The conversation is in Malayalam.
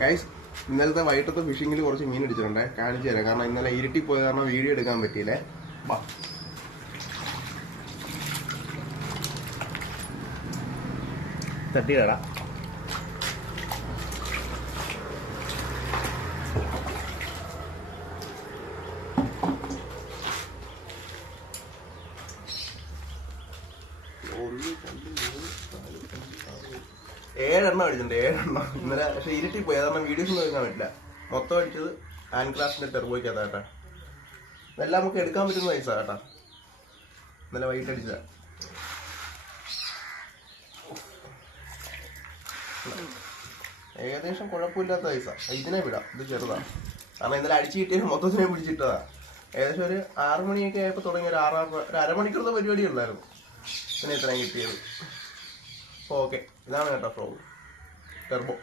ഗൈസ്, ഇന്നലത്തെ വൈകിട്ടത്തെ ഫിഷിങ്ങിൽ കുറച്ച് മീൻ അടിച്ചിട്ടുണ്ടേ, കാണിച്ചു തരാം. കാരണം ഇന്നലെ ഇരുട്ടി പോയത് കാരണം വീഡിയോ എടുക്കാൻ പറ്റിയില്ലേ. വാ, തട്ടിയടാ. ഏഴെണ്ണം അടിച്ചിട്ടുണ്ട്, 7 ഇന്നലെ. പക്ഷെ ഇരുട്ടി പോയി, അതാണ് വീഡിയോസ് ഒന്നും എടുക്കാൻ പറ്റില്ല. മൊത്തം അടിച്ചത് ഹാൻഡ് ക്രാഫ്റ്റിന്റെ ടെർബോയ്ക്കകത്താ കേട്ടാ. ഇതെല്ലാം നമുക്ക് എടുക്കാൻ പറ്റുന്ന പൈസ കേട്ടാ. ഇന്നലെ വൈകിട്ട് അടിച്ചതാ. ഏകദേശം കുഴപ്പമില്ലാത്ത പൈസ. ഇതിനെ വിടാം, ഇത് ചെറുതാണ്. കാരണം ഇന്നലെ അടിച്ചു കിട്ടിയാൽ മൊത്തത്തിനെ പിടിച്ചിട്ടതാ. ഏകദേശം ഒരു 6 മണിയൊക്കെ ആയപ്പോൾ തുടങ്ങി ഒരു അരമണിക്കൂറത്തെ പരിപാടി ഉള്ളായിരുന്നു. പിന്നെ ഇത്രയും കിട്ടിയത്. അപ്പോൾ ഓക്കെ, ഇതാണ് കേട്ടോ ഫ്രോഗ് ടെർബോ.